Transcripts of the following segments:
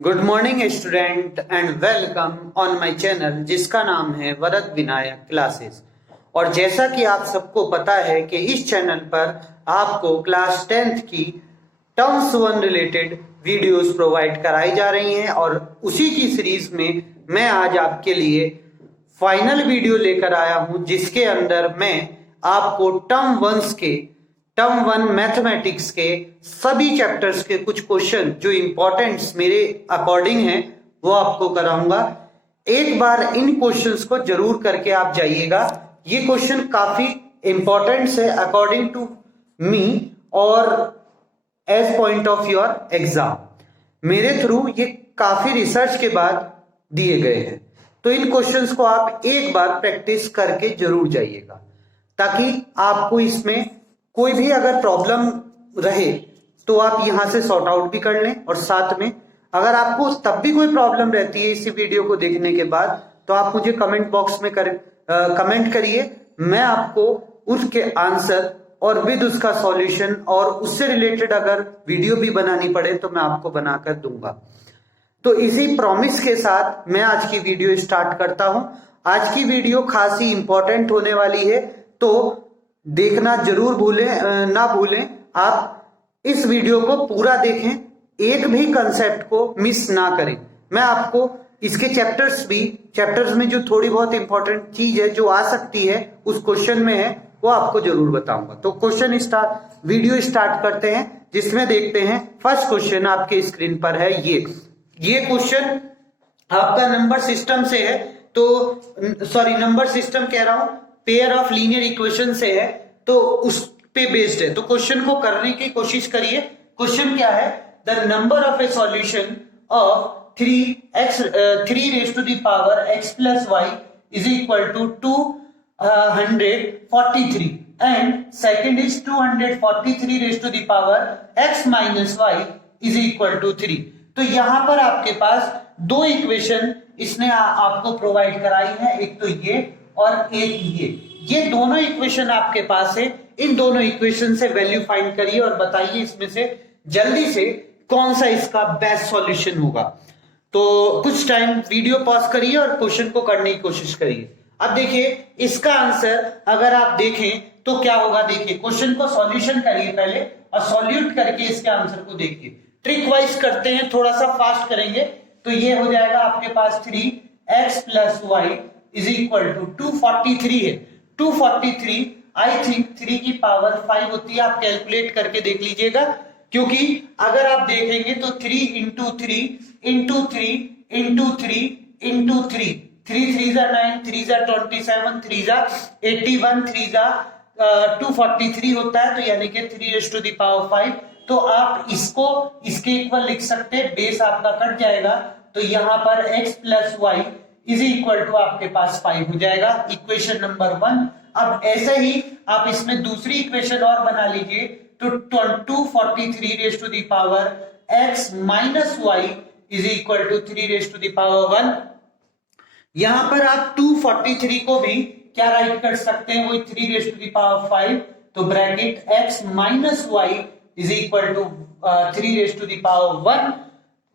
Good morning student and welcome on my channel जिसका नाम है वरद विनायक क्लासेस। और जैसा कि आप सबको पता है कि इस चैनल पर आपको क्लास 10th की टर्म्स 1 रिलेटेड वीडियोस प्रोवाइड कराई जा रही हैं और उसी की सीरीज में मैं आज आपके लिए फाइनल वीडियो लेकर आया हूं जिसके अंदर मैं आपको टर्म 1 मैथमेटिक्स के सभी चैप्टर्स के कुछ क्वेश्चन जो इंपॉर्टेंट्स मेरे अकॉर्डिंग हैं वो आपको कराऊंगा। एक बार इन क्वेश्चंस को जरूर करके आप जाइएगा। ये क्वेश्चन काफी इंपॉर्टेंट्स है अकॉर्डिंग टू मी और as point of your exam. मेरे थ्रू ये काफी रिसर्च के बाद दिए गए हैं, तो इन क्वेश्चंस को आप एक बार प्रैक्टिस करके जरूर जाइएगा ताकि आपको इसमें कोई भी अगर प्रॉब्लम रहे तो आप यहां से सॉर्ट आउट भी कर लें। और साथ में अगर आपको तब भी कोई प्रॉब्लम रहती है इसी वीडियो को देखने के बाद तो आप मुझे कमेंट बॉक्स में कमेंट करिए। मैं आपको उसके आंसर और विद उसका सॉल्यूशन और उससे रिलेटेड अगर वीडियो भी बनानी पड़े तो मैं आपको बनाकर दूंगा। तो इसी प्रॉमिस के साथ मैं आज की वीडियो स्टार्ट करता हूं। आज की वीडियो खासी इंपॉर्टेंट होने वाली है, तो देखना जरूर ना भूलें। आप इस वीडियो को पूरा देखें, एक भी कंसेप्ट को मिस ना करें। मैं आपको इसके चैप्टर्स में जो थोड़ी बहुत इंपॉर्टेंट चीज है जो आ सकती है उस क्वेश्चन में है वो आपको जरूर बताऊंगा। तो वीडियो स्टार्ट करते हैं, जिसमें देखते हैं फर्स्ट क्वेश्चन आपके स्क्रीन पर है। ये क्वेश्चन आपका नंबर सिस्टम से है, तो सॉरी नंबर सिस्टम कह रहा हूं, पेयर ऑफ लीनियर इक्वेशन से है, तो उस पे बेस्ड है। तो क्वेश्चन को करने की कोशिश करिए। क्वेश्चन क्या है? The number of a solution of 3 raise to the power x plus y is equal to 243 and second is 243 raise to the power x minus y is equal to 3। तो यहां पर आपके पास दो इक्वेशन इसने आपको provide कराई है, एक तो ये और एक ये दोनों इक्वेशन आपके पास है। इन दोनों इक्वेशन से वैल्यू फाइंड करिए और बताइए इसमें से जल्दी से कौन सा इसका बेस्ट सॉल्यूशन होगा। तो कुछ टाइम वीडियो पॉज करिए और क्वेश्चन को करने की कोशिश करिए। अब देखिए इसका आंसर अगर आप देखें तो क्या होगा। देखिए क्वेश्चन को सॉल्यूशन करिए पहले और सॉल्यूट करके इसके आंसर को देखिए। ट्रिक वाइज करते हैं, थोड़ा सा फास्ट करेंगे। तो ये हो जाएगा आपके पास 3x plus y is equal to 243 है। 243 आई थिंक 3 की पावर 5 होती है, आप कैलकुलेट करके देख लीजिएगा। क्योंकि अगर आप देखेंगे तो 3 इंटू 3 इंटू 3 इंटू 3 इंटू 3 3 3 जा 9 3 जा 27 3 जा 81 3 जा 243 होता है, तो यानी कि 3 रेज़ टू द पावर 5। तो आप इसको इसके इक्वल लिख सकते हैं, बेस आपका कट जाएगा। तो यहां पर x plus y is equal to आपके पास 5 हो जाएगा, इक्वेशन नंबर 1। अब ऐसे ही आप इसमें दूसरी इक्वेशन और बना लीजिए, तो 243 raise to the power x minus y is equal to 3 raise to the power 1। यहां पर आप 243 को भी क्या राइट कर सकते हैं, वही 3 रेज़ टू द पावर 5। तो bracket x minus y is equal to 3 raise to the power 1।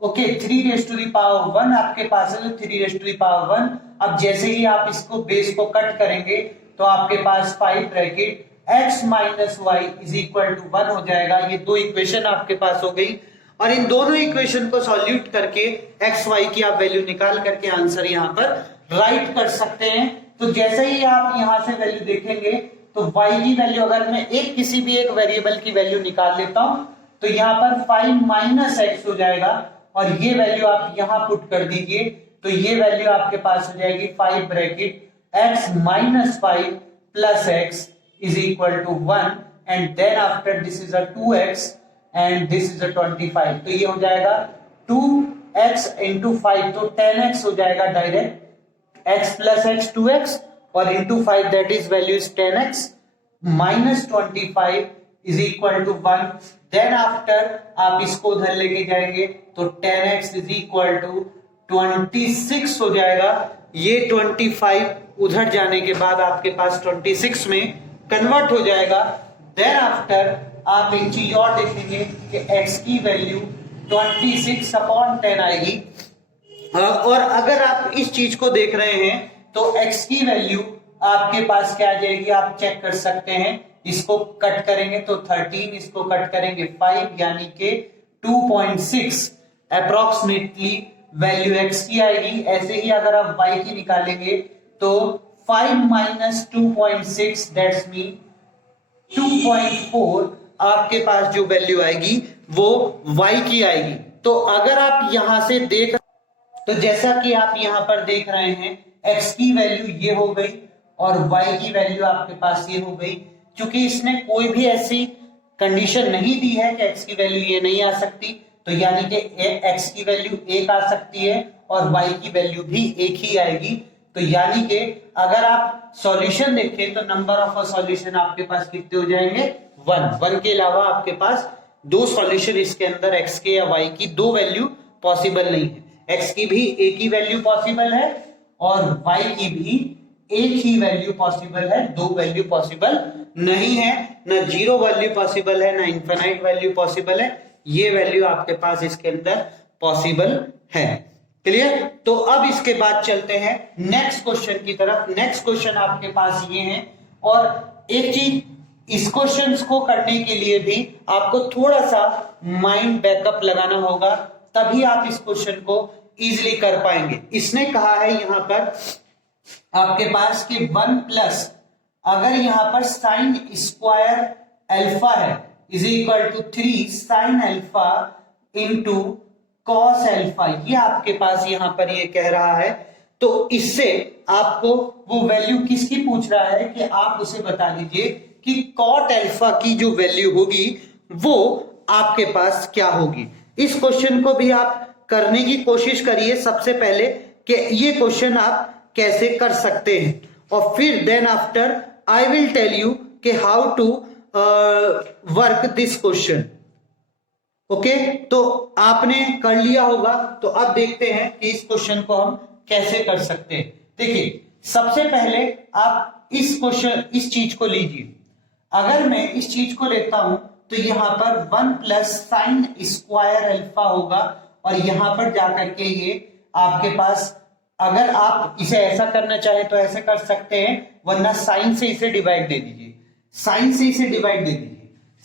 Okay, 3 raise to the power 1 आपके पास है, तो 3 रेज़ टू द पावर 1। अब जैसे ही आप इसको बेस को कट करेंगे तो आपके पास 5 bracket x minus y is equal to 1 हो जाएगा। ये दो इक्वेशन आपके पास हो गई और इन दोनों इक्वेशन को सॉल्यूट करके x y की आप वैल्यू निकाल करके आंसर यहाँ पर राइट कर सकते हैं। तो जैसे ही आप यहाँ से वैल्यू देखेंगे तो y की वैल्यू अगर मैं किसी भी एक वेरिएबल की वैल्यू निकाल लेता हूं तो यहाँ पर 5 माइनस एक्स हो जाएगा और ये वैल्यू आप यहां पुट कर दीजिए, तो ये वैल्यू आपके पास हो जाएगी 5 bracket x minus 5 plus x is equal to 1 and then after this is a 2x and this is a 25। तो ये हो जाएगा 2x इंटू 5, तो 10x हो जाएगा direct, x plus x 2x और into 5 that is value is 10x minus 25 is equal to 1। Then after आप इसको उधर लेके जाएंगे तो 10x इज इक्वल टू 26 हो जाएगा। ये 25 उधर जाने के बाद आपके पास 26 में कन्वर्ट हो जाएगा। देन आफ्टर आप एक चीज और देखेंगे कि x की वैल्यू 26/10 आएगी। और अगर आप इस चीज को देख रहे हैं तो x की वैल्यू आपके पास क्या आ जाएगी, आप चेक कर सकते हैं। इसको कट करेंगे तो 13, इसको कट करेंगे 5, यानी कि 2.6 अप्रोक्सीमेटली वैल्यू x की आएगी। ऐसे ही अगर आप y की निकालेंगे तो 5 - 2.6 दैट्स मीन 2.4 आपके पास जो वैल्यू आएगी वो y की आएगी। तो अगर आप यहां से देख, तो जैसा कि आप यहां पर देख रहे हैं x की वैल्यू ये हो गई और y की वैल्यू आपके पास ये हो गई। क्योंकि इसने कोई भी ऐसी कंडीशन नहीं दी है कि x की वैल्यू ये नहीं आ सकती, तो यानी कि x की वैल्यू 1 आ सकती है और y की वैल्यू भी 1 ही आएगी। तो यानी कि अगर आप सॉल्यूशन देखें तो नंबर ऑफ अ सॉल्यूशन आपके पास कितने हो जाएंगे, 1 के अलावा आपके पास दो सॉल्यूशन इसके अंदर x के या y की दो वैल्यू पॉसिबल नहीं है। x की भी एक ही वैल्यू पॉसिबल है और y की भी एक ही वैल्यू पॉसिबल है, दो वैल्यू पॉसिबल नहीं है। ना जीरो वैल्यू पॉसिबल है, ना इनफाइनाइट वैल्यू पॉसिबल है। ये वैल्यू आपके पास इसके अंदर पॉसिबल है। क्लियर? तो अब इसके बाद चलते हैं नेक्स्ट क्वेश्चन की तरफ। नेक्स्ट क्वेश्चन आपके पास ये है, और एक चीज, इस क्वेश्चंस को करने के लिए भी आपको थोड़ा सा माइंड बैकअप लगाना होगा, तभी आप इस क्वेश्चन को इजीली कर पाएंगे। इसने कहा है यहां पर आपके पास कि 1+, अगर यहां पर साइन स्क्वायर अल्फा है is equal to 3 sine alpha into cos alpha, ये आपके पास यहां पर ये कह रहा है। तो इससे आपको वो वैल्यू किसकी पूछ रहा है कि आप उसे बता दीजिए कि कॉट अल्फा की जो वैल्यू होगी वो आपके पास क्या होगी। इस क्वेश्चन को भी आप करने की कोशिश करिए सबसे पहले कि ये क्वेश्चन आप कैसे कर सकते हैं, और फिर then after I will tell you कि how to work this question. Okay, तो आपने कर लिया होगा। तो अब देखते हैं कि इस क्वेश्चन को हम कैसे कर सकते हैं। देखिए, सबसे पहले आप इस चीज को लीजिए। अगर मैं इस चीज को लेता हूं तो यहां पर 1+ साइन स्क्वायर अल्फा होगा, और यहां पर जाकर के ये आपके पास, अगर आप इसे ऐसा करना चाहे तो ऐसे कर सकते हैं, वरना साइन से इसे डिवाइड दे दीजिए। साइन से इसे डिवाइड दे दीजिए।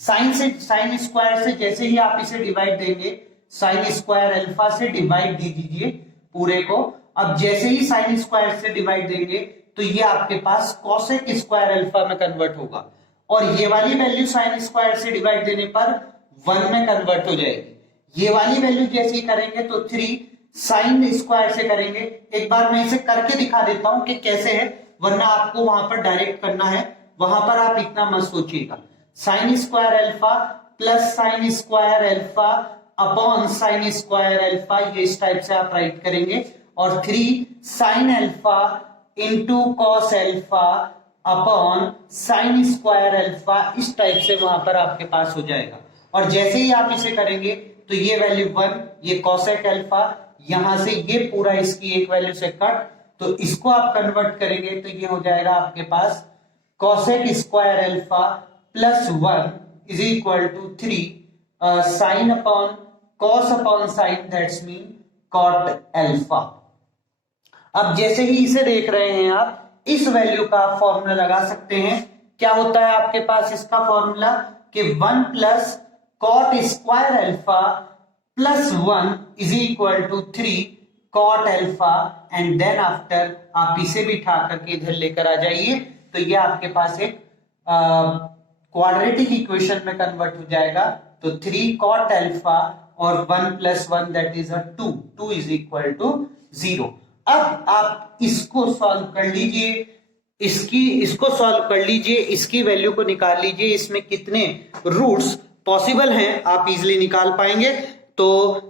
साइन स्क्वायर से जैसे ही आप इसे डिवाइड देंगे, साइन स्क्वायर अल्फा से डिवाइड दे दीजिए पूरे को। अब जैसे ही साइन स्क्वायर से डिवाइड देंगे तो ये आपके पास कॉसेक स्क्वायर अल्फा में कन्वर्ट होगा, और ये वाली वैल्यू साइन स्क्वायर से डिवाइड देने पर 1 में कन्वर्ट हो जाएगी। ये वाली वैल्यू जैसे ही करेंगे तो 3 साइन स्क्वायर से करेंगे। एक बार मैं इसे करके दिखा देता हूं कि कैसे है, वरना आपको वहां पर डायरेक्ट करना है, वहां पर आप इतना मत सोचिएगा। Sign square alpha plus sign square alpha upon sine square alpha, ये इस टाइप से आप राइट करेंगे, और 3 sine alpha into cos alpha upon sine square alpha, इस टाइप से वहां पर आपके पास हो जाएगा। और जैसे ही आप इसे करेंगे तो ये वैल्यू 1, ये कॉसेक अल्फा, यहां से ये पूरा इसकी एक वैल्यू से कट, तो इसको आप कन्वर्ट करेंगे तो ये हो जाएगा आपके पास cosec square alpha plus 1 is equal to 3 sine upon cos upon sine, that's mean cot alpha. अब जैसे ही इसे देख रहे हैं आप, इस वैल्यू का फॉर्मूला लगा सकते हैं। क्या होता है आपके पास इसका फॉर्मूला कि 1+ cot square alpha plus 1 is equal to 3 cot alpha, and then after आप इसे भी उठा करके इधर लेकर आ जाइए, तो ये आपके पास एक क्वाड्रेटिक इक्वेशन में कन्वर्ट हो जाएगा। तो 3 कॉट अल्फा और 1 + 1 that is 2 is equal to 0। अब आप इसको सॉल्व कर लीजिए, इसको सॉल्व कर लीजिए, इसकी वैल्यू को निकाल लीजिए, इसमें कितने रूट्स पॉसिबल हैं आप इजीली निकाल पाएंगे। तो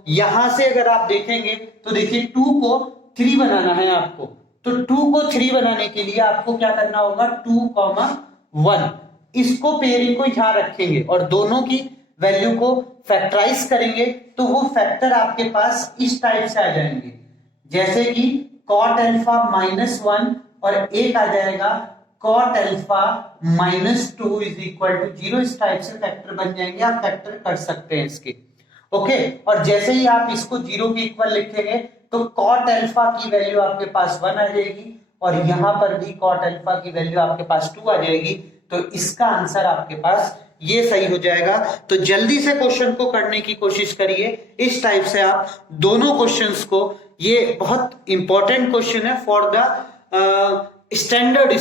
यहां से अगर आप देखेंगे तो देखिए 2 को 3 बनाना है आपको, तो 2 को 3 बनाने के लिए आपको क्या करना होगा, 2, 1 इसको पेयरिंग को यहां रखेंगे और दोनों की वैल्यू को फैक्टराइज करेंगे, तो वो फैक्टर आपके पास इस टाइप से आ जाएंगे, जैसे कि कॉट अल्फा -1 और एक आ जाएगा cot alpha -2 is equal to 0, इस टाइप से फैक्टर बन जाएंगे। आप फैक्टर कर सकते हैं इसके। ओके, और जैसे ही आप इसको 0 के इक्वल लिखेंगे तो कॉट अल्फा की वैल्यू आपके पास 1 आ जाएगी और यहां पर भी कॉट अल्फा की वैल्यू आपके पास 2 आ जाएगी। तो इसका आंसर आपके पास ये सही हो जाएगा। तो जल्दी से क्वेश्चन को करने की कोशिश करिए। इस टाइप से आप दोनों क्वेश्चंस को, ये बहुत इंपॉर्टेंट क्वेश्चन है फॉर द स्टैंडर्ड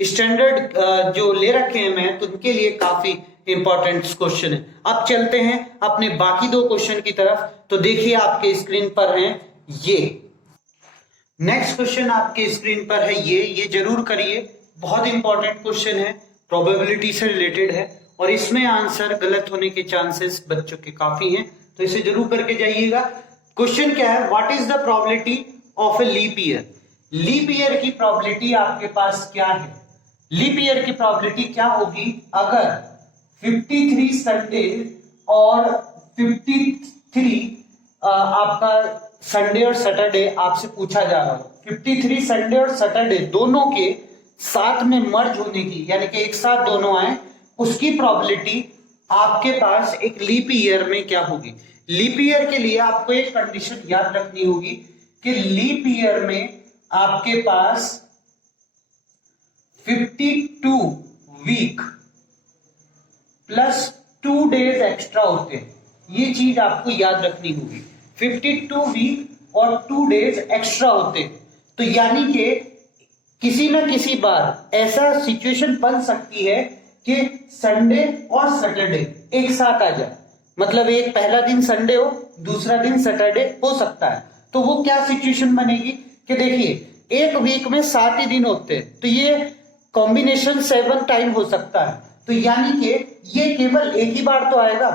स्टैंडर्ड जो ले रखे हैं मैं, तो उनके लिए काफी इंपॉर्टेंट क्वेश्चन है। अब चलते हैं अपने बाकी दो क्वेश्चन की तरफ। तो देखिए आपके स्क्रीन पर हैं ये नेक्स्ट क्वेश्चन आपके स्क्रीन पर है ये जरूर करिए, बहुत इंपॉर्टेंट क्वेश्चन है, प्रोबेबिलिटी से रिलेटेड है और इसमें आंसर गलत होने के चांसेस बच्चों के काफी हैं, तो इसे जरूर करके जाइएगा। क्वेश्चन क्या है, what is the probability of a leap year. Leap year की प्रोबेबिलिटी आपके पास क्या है? लीप ईयर की प्रोबेबिलिटी क्या होगी अगर 53 संडे और 53 आपका संडे और सैटरडे आपसे पूछा जा रहा हो। 53 संडे और सैटरडे दोनों के साथ में मर्ज होने की, यानी कि एक साथ दोनों आए, उसकी प्रोबेबिलिटी आपके पास एक लीप ईयर में क्या होगी। लीप ईयर के लिए आपको एक कंडीशन याद रखनी होगी कि लीप ईयर में आपके पास 52 वीक प्लस 2 डेज एक्स्ट्रा होते हैं। ये चीज आपको याद रखनी होगी, 52 वीक और 2 डेज एक्स्ट्रा होते हैं। तो यानी कि किसी ना किसी बार ऐसा सिचुएशन बन सकती है कि संडे और सैटरडे एक साथ आ जाए, मतलब एक पहला दिन संडे हो दूसरा दिन सैटरडे हो सकता है। तो वो क्या सिचुएशन बनेगी कि देखिए एक वीक में 7 ही दिन होते हैं, तो ये कॉम्बिनेशन 7 टाइम हो सकता है। तो यानी कि ये केवल एक ही बार तो आएगा,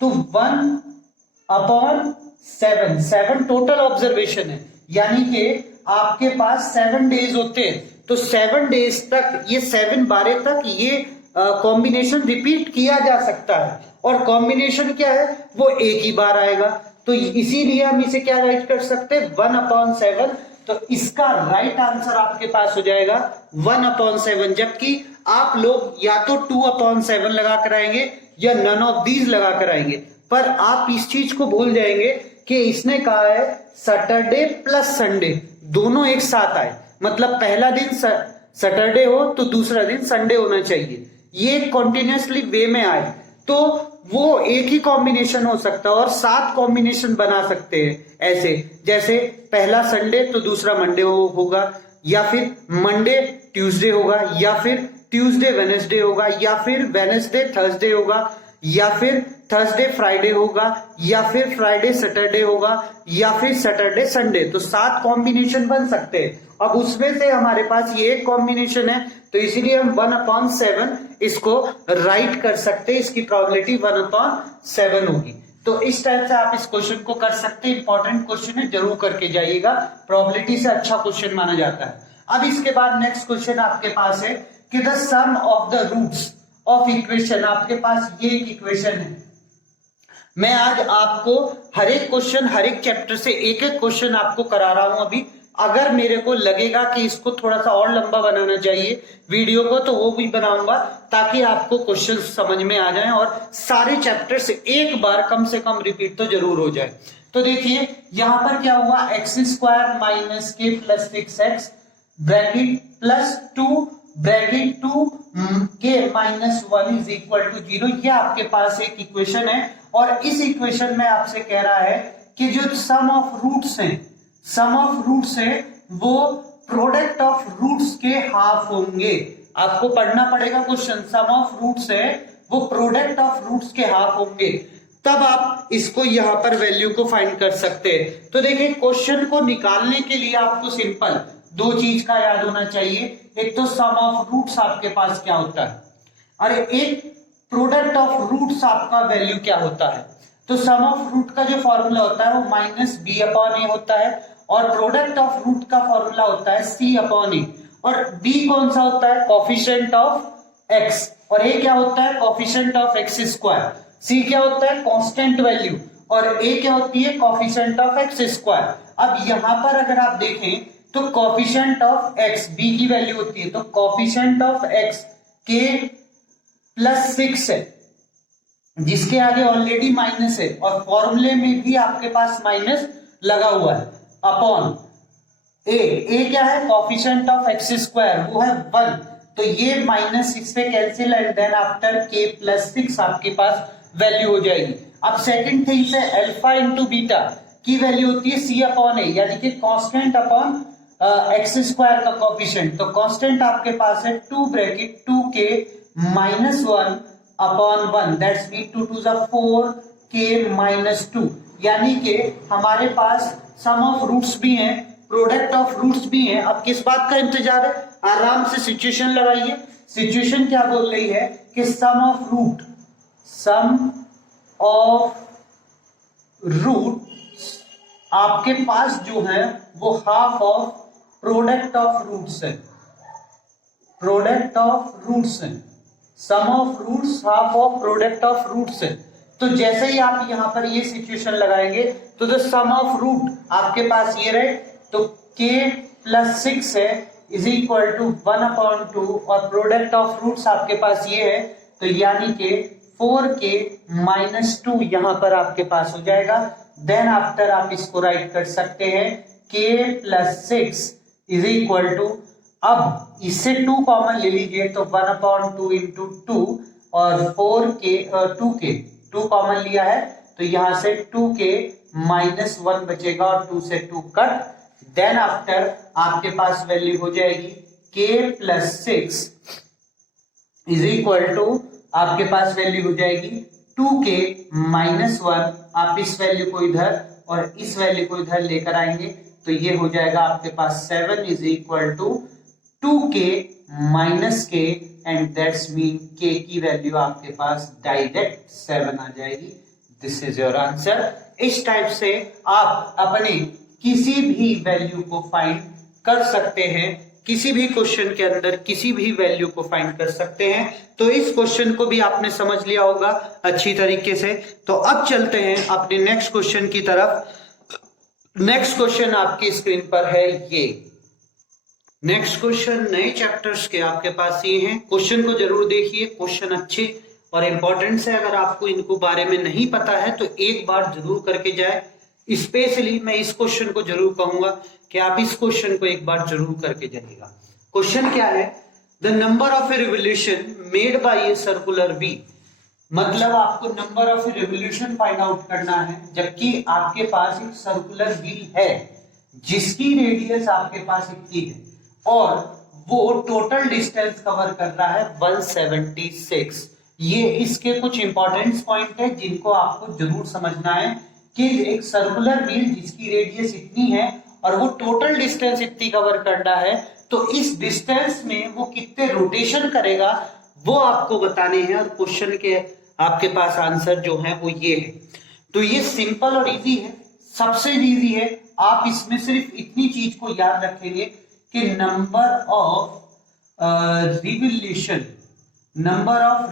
तो 1/7 टोटल ऑब्जर्वेशन है, यानी कि आपके पास 7 डेज होते हैं। तो 7 डेज तक, ये 7 बार तक ये कॉम्बिनेशन रिपीट किया जा सकता है और कॉम्बिनेशन क्या है, वो एक ही बार आएगा। तो इसीलिए हम इसे क्या राइट कर सकते हैं, 1/7। तो इसका राइट आंसर आपके पास हो जाएगा 1/7, जबकि आप लोग या तो 2/7 लगा कर आएंगे या नन ऑफ दीज लगा कर आएंगे, पर आप इस चीज को भूल जाएंगे कि इसने कहा है सैटरडे प्लस संडे दोनों एक साथ आए, मतलब पहला दिन सैटरडे हो तो दूसरा दिन संडे होना चाहिए, ये कॉन्टिन्यूसली वे में आए तो वो एक ही कॉम्बिनेशन हो सकता है और 7 कॉम्बिनेशन बना सकते हैं ऐसे, जैसे पहला संडे तो दूसरा मंडे होगा, या फिर मंडे ट्यूसडे होगा, या फिर ट्यूसडे वेडनेसडे होगा, या फिर वेडनेसडे थर्सडे होगा, या फिर थर्सडे फ्राइडे होगा, या फिर फ्राइडे सैटरडे होगा, या फिर सैटरडे संडे। तो 7 कॉम्बिनेशन बन सकते हैं। अब उसमें से हमारे पास ये एक कॉम्बिनेशन है, तो इसीलिए हम 1/7 इसको राइट कर सकते हैं, इसकी प्रोबेबिलिटी 1/7 होगी। तो इस टाइप से आप इस क्वेश्चन को कर सकते हैं, इंपॉर्टेंट क्वेश्चन है, जरूर करके जाइएगा, प्रोबेबिलिटी से अच्छा क्वेश्चन माना जाता है। अब इसके बाद नेक्स्ट क्वेश्चन आपके पास है कि the sum of the roots of equation. आपके पास ये एक इक्वेशन है, मैं आज आपको हर एक क्वेश्चन, हर एक चैप्टर से एक एक क्वेश्चन आपको करा रहा हूं अभी। अगर मेरे को लगेगा कि इसको थोड़ा सा और लंबा बनाना चाहिए वीडियो को, तो वो भी बनाऊंगा ताकि आपको क्वेश्चन समझ में आ जाए और सारे चैप्टर से एक बार कम से कम रिपीट तो जरूर हो जाए। तो देखिए यहां पर क्या हुआ, x² - k + 6x bracket plus 2 bracket 2 k - 1 = 0। ये आपके पास एक इक्वेशन है और इस इक्वेशन में आपसे कह रहा है कि जो सम ऑफ रूट्स है वो प्रोडक्ट ऑफ रूट्स के हाफ होंगे। आपको पढ़ना पड़ेगा क्वेश्चन, सम ऑफ रूट्स है वो प्रोडक्ट ऑफ रूट्स के हाफ होंगे, तब आप इसको यहां पर वैल्यू को फाइंड कर सकते हैं। तो देखिए क्वेश्चन को निकालने के लिए आपको सिंपल 2 चीज का याद होना चाहिए, एक तो सम ऑफ रूट्स आपके पास क्या होता है और एक प्रोडक्ट ऑफ रूट्स आपका वैल्यू क्या होता है। तो सम ऑफ रूट का जो फॉर्मूला होता है वो -b/a होता है और प्रोडक्ट ऑफ रूट का फॉर्मूला होता है c/a। और b कौन सा होता है, कोफिशिएंट ऑफ x, और a क्या होता है, कोफिशिएंट ऑफ x²। c क्या होता है, कांस्टेंट वैल्यू, और a क्या होती है, कोफिशिएंट ऑफ x²। अब यहां पर अगर आप देखें तो कोफिशिएंट ऑफ x b की वैल्यू होती है, तो कोफिशिएंट ऑफ x k + 6 है, जिसके आगे ऑलरेडी माइनस है और फॉर्मूले में भी आपके पास माइनस लगा हुआ है, अपॉन ए क्या है, कोफिशिएंट ऑफ एक्स स्क्वायर वो है 1, तो ये माइनस इस पे कैंसिल एंड देन आफ्टर के प्लस 6 आपके पास वैल्यू हो जाएगी। अब सेकंड थिंग से अल्फा इंटू बीटा की वैल्यू होती है सी अपॉन ए, यानी कि कांस्टेंट अपॉन एक्स स्क्वायर का कोफिशिएंट। तो कांस्टेंट आपके पास है 2 bracket 2k minus 1 upon 1, that's mean 2 2 जा 4k माइनस 2, यानी कि हमारे पास सम ऑफ रूट्स भी हैं, प्रोडक्ट ऑफ रूट्स भी हैं। अब किस बात का इंतजार है, आराम से सिचुएशन लगाइए। सिचुएशन क्या बोल रही है कि सम ऑफ रूट आपके पास जो है वो half of product of roots है, प्रोडक्ट ऑफ रूट्स है, sum of roots half of product of roots है। तो जैसे ही आप यहां पर ये सिचुएशन लगाएंगे तो द सम ऑफ रूट आपके पास ये रहे, तो k प्लस 6 है इज इक्वल टू 1 अपॉन 2 और प्रोडक्ट ऑफ रूट्स आपके पास ये है, तो यानी कि 4k माइनस 2 यहां पर आपके पास हो जाएगा। देन आफ्टर आप इसको राइट कर सकते हैं k plus 6 is equal to, अब इससे 2 कॉमन ले लीजिए तो 1 अपॉन 2 इंटू 2 और 2 कॉमन लिया है तो यहां से 2k माइनस 1 बचेगा और 2 से 2 कट। देन आफ्टर आपके पास वैल्यू हो जाएगी k plus 6 is equal to, आपके पास वैल्यू हो जाएगी 2k माइनस 1, आप इस वैल्यू को इधर और इस वैल्यू को इधर लेकर आएंगे तो ये हो जाएगा आपके पास 7 is equal to 2k minus k and that's mean k की वैल्यू आपके पास डायरेक्ट 7 आ जाएगी। This is your answer. इस टाइप से आप अपने किसी भी वैल्यू को फाइंड कर सकते हैं, किसी भी क्वेश्चन के अंदर किसी भी वैल्यू को फाइंड कर सकते हैं। तो इस क्वेश्चन को भी आपने समझ लिया होगा अच्छी तरीके से। तो अब चलते हैं अपने नेक्स्ट क्वेश्चन की तरफ। नेक्स्ट क्वेश्चन आपकी स्क्रीन पर है ये। नेक्स्ट क्वेश्चन नए चैप्टर्स के आपके पास ये हैं। क्वेश्चन को जरूर देखिए, क्वेश्चन अच्छे और इंपॉर्टेंट है। अगर आपको इनको बारे में नहीं पता है तो एक बार जरूर करके जाए। स्पेशली मैं इस क्वेश्चन को जरूर कहूंगा कि आप इस क्वेश्चन को एक बार जरूर करके जाइएगा। क्वेश्चन क्या है, the number of a revolution made by a circular wheel, मतलब आपको number of a revolution find out करना है जबकि आपके पास एक सर्कुलर व्हील है जिसकी रेडियस आपके पास इतनी है और वो टोटल डिस्टेंस कवर कर रहा है 176। ये इसके कुछ इंपॉर्टेंट पॉइंट है जिनको आपको जरूर समझना है कि एक सर्कुलर व्हील जिसकी रेडियस इतनी है और वो टोटल डिस्टेंस इतनी कवर करना है, तो इस डिस्टेंस में वो कितने रोटेशन करेगा वो आपको बताने हैं। और क्वेश्चन के आपके पास आंसर जो है वो ये है। तो ये सिंपल और इजी है, सबसे इजी है। आप इसमें सिर्फ इतनी चीज को याद रखेंगे कि नंबर ऑफ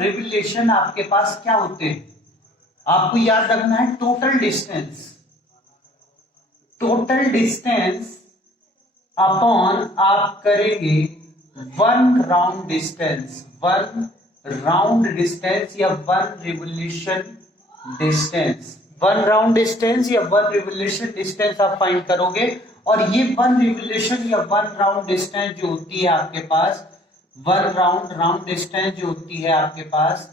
रिवोल्यूशन आपके पास क्या होते हैं। आपको याद रखना है टोटल डिस्टेंस अपॉन आप करेंगे वन राउंड डिस्टेंस या वन रिवोल्यूशन डिस्टेंस आप फाइंड करोगे। और ये वन रिवोल्यूशन या वन राउंड डिस्टेंस जो होती है आपके पास, वन राउंड डिस्टेंस जो होती है आपके पास,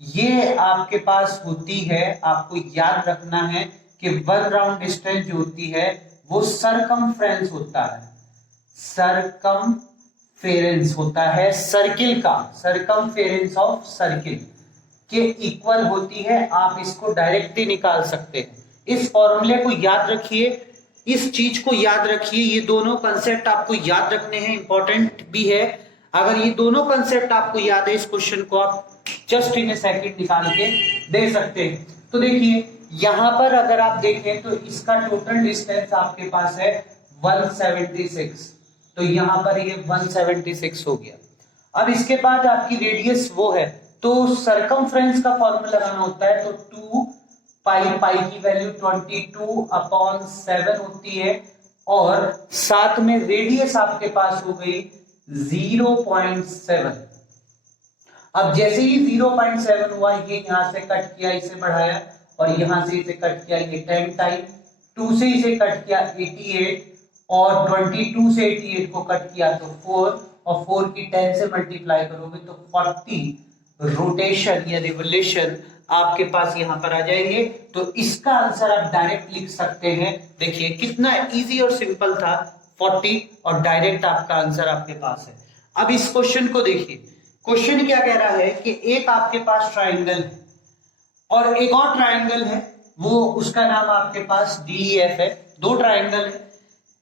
ये आपके पास होती है, आपको याद रखना है कि वन राउंड डिस्टेंस जो होती है वो सरकमफ्रेंस होता है, सर्किल का, सरकमफेरेंस ऑफ सर्किल के इक्वल होती है। आप इसको डायरेक्टली निकाल सकते हैं। इस फॉर्मूले को याद रखिए, इस चीज को याद रखिए। ये दोनों कंसेप्ट आपको याद रखने हैं, इंपॉर्टेंट भी है। अगर ये दोनों कंसेप्ट आपको याद है, इस क्वेश्चन को आप जस्ट इन ए सेकंड निकाल के दे सकते हैं। तो देखिए यहां पर अगर आप देखें तो इसका टोटल डिस्टेंस आपके पास है 176, तो यहां पर ये 176 हो गया। अब इसके बाद आपकी रेडियस वो है, तो सरकमफ्रेंस का फॉर्मूला लगाना होता है, तो 2 पाई की वैल्यू 22/7 होती है और साथ में रेडियस आपके पास हो गई 0.7। अब जैसे ही 0.7 हुआ, ये यहां से कट किया, इसे बढ़ाया, और यहां से इसे कट किया, ये 10 टाइम, 2 से इसे कट किया 88, और 22 से 88 को कट किया तो 4, और 4 की 10 से मल्टीप्लाई करोगे तो 40 रोटेशन या रिवोल्यूशन आपके पास यहां पर आ जाएंगे। तो इसका आंसर आप डायरेक्ट लिख सकते हैं। देखिए कितना इजी और सिंपल था, 40, और डायरेक्ट आपका आंसर आपके पास है। अब इस क्वेश्चन को देखिए, क्वेश्चन क्या कह रहा है कि एक आपके पास ट्राइंगल है और एक और ट्राइंगल है, वो उसका नाम आपके पास DEF है। दो ट्राइंगल है,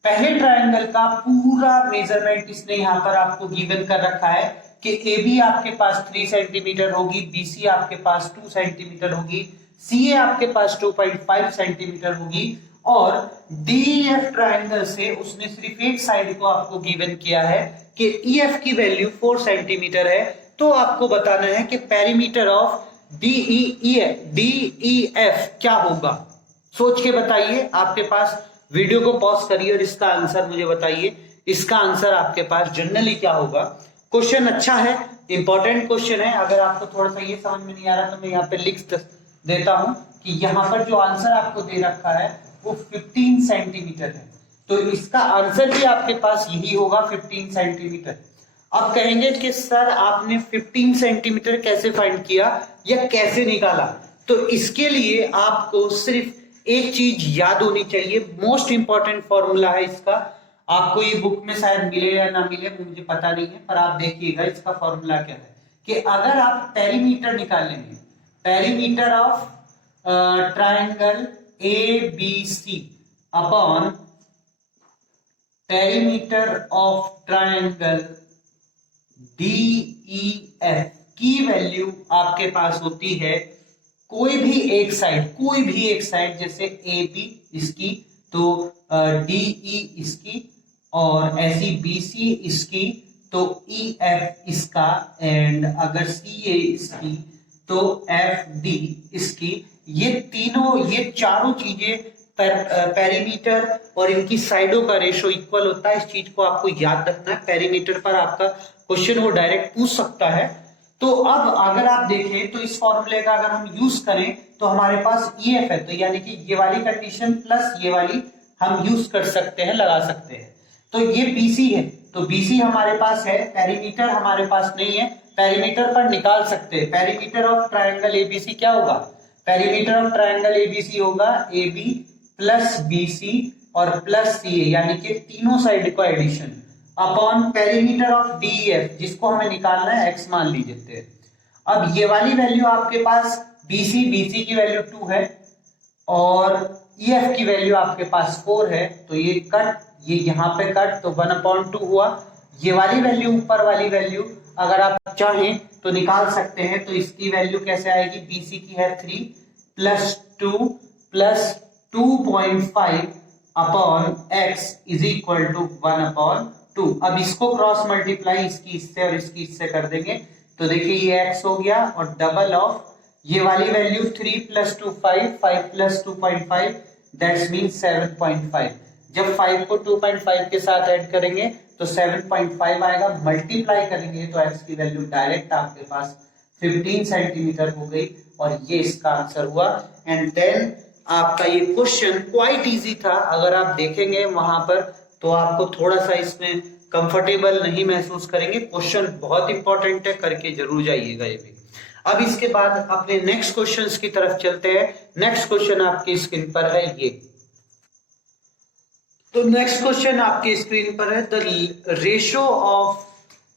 पहले ट्राइंगल का पूरा मेजरमेंट इसने यहां पर आपको गिवन कर रखा है कि AB आपके पास 3 सेंटीमीटर होगी, BC आपके पास 2 सेंटीमीटर होगी, CA आपके पास 2.5 सेंटीमीटर होगी, और DEF ट्राइंगल से उसने सिर्फ एक साइड को आपको गिवन किया है कि EF की वैल्यू 4 सेंटीमीटर है। तो आपको बताना है कि पेरीमीटर ऑफ DEF क्या होगा। सोच के बताइए, आपके पास वीडियो को पॉज करिए और इसका आंसर मुझे बताइए, इसका आंसर आपके पास जनरली क्या होगा। क्वेश्चन अच्छा है, इंपॉर्टेंट क्वेश्चन है। अगर आपको थोड़ा सा ये समझ में नहीं आ रहा तो मैं यहाँ पे लिख देता हूं कि यहाँ पर जो आंसर आपको दे रखा है वो 15 सेंटीमीटर है, तो इसका आंसर भी आपके पास यही होगा, 15 सेंटीमीटर। अब कहेंगे कि सर आपने 15 सेंटीमीटर कैसे फाइंड किया या कैसे निकाला, तो इसके लिए आपको सिर्फ एक चीज याद होनी चाहिए, मोस्ट इंपॉर्टेंट फॉर्मूला है इसका। आपको ये बुक में शायद मिले या ना मिले मुझे पता नहीं है, पर आप देखिएगा इसका फॉर्मूला क्या है कि अगर आप पेरीमीटर निकालेंगे, perimeter of triangle ABC upon perimeter of triangle DEF की वैल्यू आपके पास होती है कोई भी एक साइड, जैसे AB इसकी, तो DE इसकी, और ऐसी BC इसकी, तो EF इसका, एंड अगर CA इसकी तो FD इसकी। ये तीनों, ये चारों चीजें पेरीमीटर और इनकी साइडों का रेशो इक्वल होता है। इस चीज को आपको याद रखना है, पेरीमीटर पर आपका क्वेश्चन वो डायरेक्ट पूछ सकता है। तो अब अगर आप देखें तो इस फॉर्मूले का अगर हम यूज करें तो हमारे पास EF है, तो यानी कि ये वाली कंडीशन प्लस ये वाली हम यूज कर सकते हैं, लगा सकते हैं। तो ये BC है, तो BC हमारे पास है, पेरीमीटर हमारे पास नहीं है, पेरीमीटर पर निकाल सकते हैं। पेरीमीटर ऑफ ट्राइंगल ABC क्या होगा, पेरीमीटर ऑफ ट्राइंगल ABC होगा AB प्लस BC और प्लस CA, यानी कि तीनों साइड का addition, upon perimeter of DEF जिसको हमें निकालना है, x मान लीजिए। अब ये वाली वैल्यू आपके पास BC की वैल्यू 2 है और EF की वैल्यू आपके पास 4 है, तो ये कट, ये यहाँ पे कट, तो 1/2 हुआ। ये वाली वैल्यू, ऊपर वाली वैल्यू अगर आप चाहें तो निकाल सकते हैं, तो इसकी वैल्यू कैसे आएगी, BC की है 3 plus 2 plus 2.5 upon x is equal to 1/2। अब इसको क्रॉस मल्टीप्लाई इसकी इससे और इसकी इससे कर देंगे, तो देखिए ये x हो गया, और डबल ऑफ ये वाली value 3 plus 2 5, 5 plus 2.5 that's mean 7.5। जब 5 को 2.5 के साथ ऐड करेंगे तो 7.5 आएगा, मल्टीप्लाई करेंगे तो x की वैल्यू डायरेक्ट आपके पास 15 सेंटीमीटर हो गई, और ये इसका आंसर हुआ। एंड देन आपका ये क्वेश्चन क्वाइट इजी था। अगर आप देखेंगे वहां पर तो आपको थोड़ा सा इसमें कंफर्टेबल नहीं महसूस करेंगे, क्वेश्चन बहुत इंपॉर्टेंट है, करके जरूर जाइएगा ये भी। अब इसके बाद अपने नेक्स्ट क्वेश्चंस की तरफ चलते हैं। नेक्स्ट क्वेश्चन आपकी स्क्रीन पर है ये, तो नेक्स्ट क्वेश्चन आपकी स्क्रीन पर है, the ratio of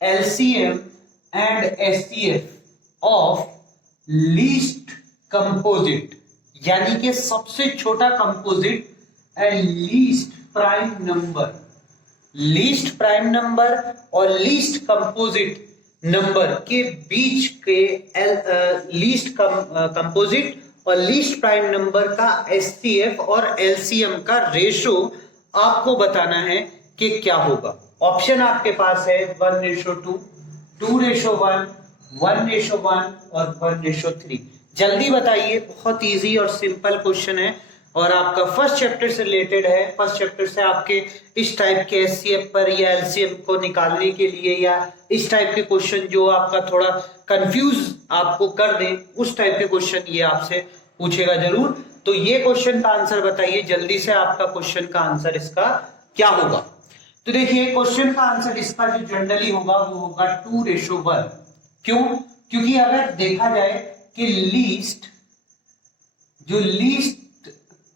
LCM and SCF of least composite, यानी कि सबसे छोटा composite and least prime number, least prime number और लीस्ट कंपोजिट नंबर के बीच के लीस्ट कंपोजिट और लीस्ट प्राइम नंबर का SCF और LCM का रेशो आपको बताना है कि क्या होगा। ऑप्शन आपके पास है 1:2, 2:1, 1:1 और 1:3। जल्दी बताइए, बहुत इजी और सिंपल क्वेश्चन है और आपका फर्स्ट चैप्टर से रिलेटेड है। फर्स्ट चैप्टर से आपके इस टाइप के एचसीएफ पर या एलसीएम को निकालने के लिए या इस टाइप के क्वेश्चन जो आपका थोड़ा कंफ्यूज आपको कर दे, उस टाइप के क्वेश्चन ये आपसे पूछेगा जरूर। तो ये क्वेश्चन का आंसर बताइए जल्दी से, आपका क्वेश्चन का आंसर इसका क्या होगा। तो देखिए क्वेश्चन का आंसर इसका जो जनरली होगा वो होगा 2:1। क्यों? क्योंकि अगर देखा जाए कि लीस्ट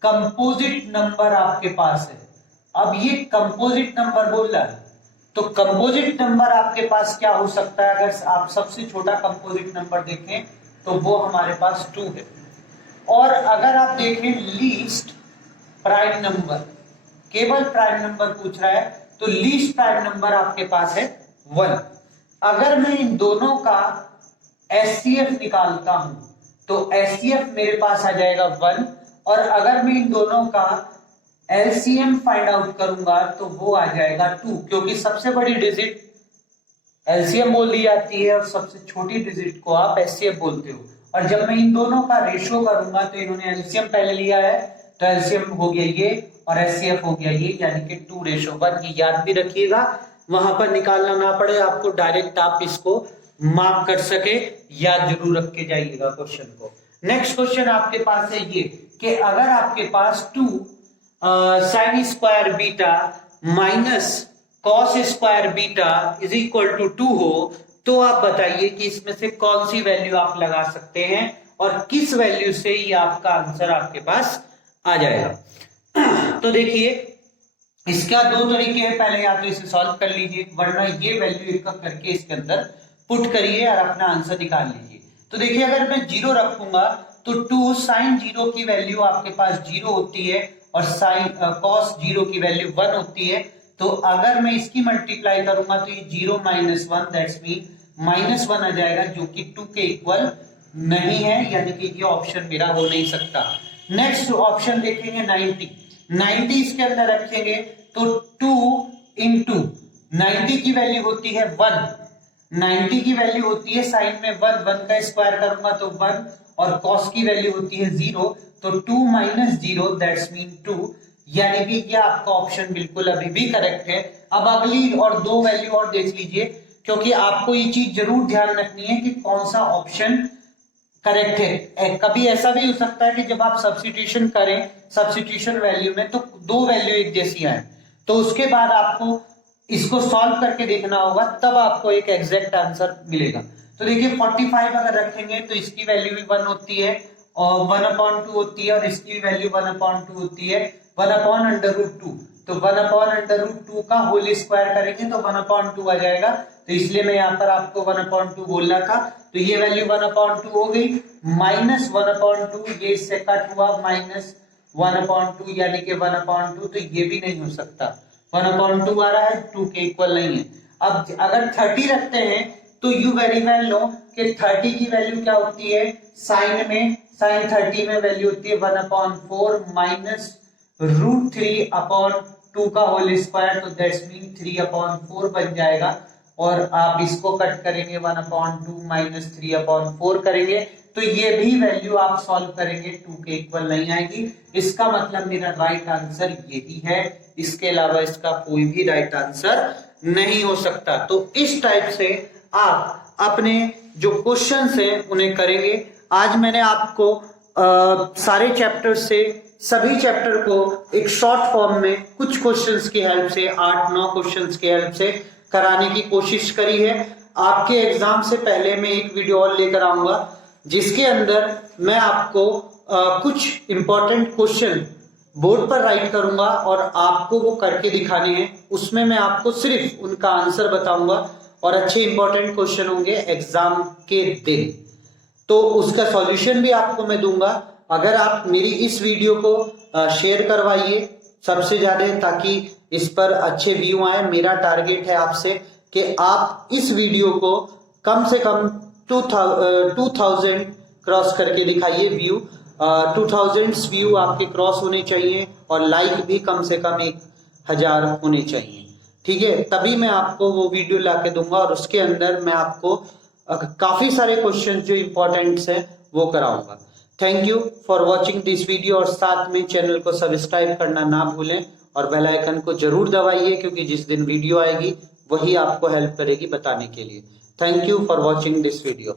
कंपोजिट नंबर आपके पास है, अब ये कंपोजिट नंबर बोल रहा है, तो कंपोजिट नंबर आपके पास क्या हो सकता है? अगर आप सबसे छोटा कंपोजिट नंबर देखें तो वो हमारे पास 2 है। और अगर आप देखें लीस्ट प्राइम नंबर, केवल प्राइम नंबर पूछ रहा है, तो लीस्ट प्राइम नंबर आपके पास है 1। अगर मैं इन दोनों का एचसीएफ निकालता हूं तो एचसीएफ मेरे पास आ जाएगा 1, और अगर मैं इन दोनों का एलसीएम फाइंड आउट करूंगा तो वो आ जाएगा 2, क्योंकि सबसे बड़ी डिजिट एलसीएम बोल दी जाती है और सबसे छोटी डिजिट को आप एचसीएफ बोलते हो। और जब मैं इन दोनों का रेशियो करूंगा तो इन्होंने एलसीएम पहले लिया है, तो एलसीएम हो गया ये और एचसीएफ हो गया ये, यानी कि 2:1। ये याद भी रखिएगा, वहां पर निकालना ना पड़े आपको, डायरेक्ट आप इसको मार्क कर सके, याद जरूर रख के जाइएगा क्वेश्चन को। नेक्स्ट क्वेश्चन आपके पास है ये कि अगर आपके पास 2 sin square beta minus cos square beta is equal to 2 हो, तो आप बताइए कि इसमें से कौन सी वैल्यू आप लगा सकते हैं और किस वैल्यू से ये आपका आंसर आपके पास आ जाएगा। तो देखिए इसका 2 तरीके हैं, पहले या तो इसे सॉल्व कर लीजिए, वरना ये वैल्यू एक करके इसके अंदर पुट करिए और अपना आंसर निकाल लीजिए। तो देखिए अगर मैं 0 रखूंगा तो 2 sin 0 की वैल्यू आपके पास 0 होती है और sin cos 0 की वैल्यू 1 होती है। तो अगर मैं इसकी मल्टीप्लाई करूंगा तो ये 0 - 1 दैट्स मीन -1 आ जाएगा, जो कि 2 के इक्वल नहीं है, यानी कि ये ऑप्शन मेरा हो नहीं सकता। नेक्स्ट ऑप्शन देखेंगे 90 इसके अंदर रखेंगे तो 2 × 90 की वैल्यू होती है 1, 90 की वैल्यू होती है साइन में 1 का स्क्वायर करूंगा तो 1, और कॉस की वैल्यू होती है 0, तो 2 - 0 दैट्स मीन 2, यानी कि ये आपका ऑप्शन बिल्कुल अभी भी करेक्ट है। अब अगली और 2 वैल्यू और देख लीजिए, क्योंकि आपको ये चीज जरूर ध्यान रखनी है कि कौन सा ऑप्शन करेक्ट है। कभी ऐसा भी हो सकता है कि जब आप सब्स्टिट्यूशन करें सब्स्टिट्यूशन वैल्यू में तो 2 वैल्यू एक जैसी आए, तो उसके बाद आपको इसको सॉल्व करके देखना होगा, तब आपको एक एग्जैक्ट आंसर मिलेगा। तो देखिए 45 अगर रखेंगे तो इसकी वैल्यू भी 1 होती है और 1/2 होती है, और इसकी वैल्यू 1/2 होती है 1/√2। तो 1/√2 का होल स्क्वायर करेंगे तो 1/2 आ जाएगा, तो इसलिए मैं यहाँ पर आपको 1/2 बोल रहा था। तो ये वैल्यू 1/2 हो गई, -1/2 ये इससे कट हुआ, -1/2 यानी कि 1/2, तो ये भी नहीं हो सकता, 1/2 आ रहा है, 2 के इक्वल नहीं है। अब अगर 30 रखते हैं तो यू वेरी वेल नो कि 30 की वैल्यू क्या होती है, sin 30 में वैल्यू होती है 1/4 -√3/2 का होल स्क्वायर, तो दैट्स मीन 3/4 बन जाएगा। और आप इसको कट करेंगे 1/2 - 3/4 करेंगे तो ये भी वैल्यू आप सॉल्व करेंगे 2 के इक्वल नहीं आएगी। इसका मतलब मेरा राइट आंसर यही है, इसके अलावा इसका कोई भी राइट आंसर नहीं हो सकता। तो इस टाइप से आप अपने जो क्वेश्चंस हैं उन्हें करेंगे। आज मैंने आपको सारे चैप्टर से सभी चैप्टर को एक शॉर्ट फॉर्म में कुछ क्वेश्चंस की हेल्प से 8-9 क्वेश्चंस की हेल्प से कराने की कोशिश करी है। आपके एग्जाम से पहले मैं एक वीडियो और लेकर आऊंगा जिसके अंदर मैं आपको कुछ इंपॉर्टेंट क्वेश्चन बोर्ड पर राइट करूंगा और आपको वो करके दिखाने हैं। उसमें मैं आपको सिर्फ उनका आंसर बताऊंगा और अच्छे इंपॉर्टेंट क्वेश्चन होंगे एग्जाम के दिन, तो उसका सॉल्यूशन भी आपको मैं दूंगा। अगर आप मेरी इस वीडियो को शेयर करवाइए सबसे ज्यादा, ताकि इस पर अच्छे व्यू आए। मेरा टारगेट है आपसे कि आप इस वीडियो को कम से कम 2000 क्रॉस करके दिखाइए व्यू, 2000 व्यू आपके क्रॉस होने चाहिए और लाइक भी कम से कम 1000 होने चाहिए, ठीक है। तभी मैं आपको वो वीडियो लाके दूंगा और उसके अंदर मैं आपको काफी सारे क्वेश्चन जो इंपॉर्टेंट है वो कराऊंगा। Thank you for watching this video और साथ में चैनल को सब्सक्राइब करना ना भूलें और बेल आइकन को जरूर दबाइए क्योंकि जिस दिन वीडियो आएगी वही आपको हेल्प करेगी बताने के लिए। Thank you for watching this video.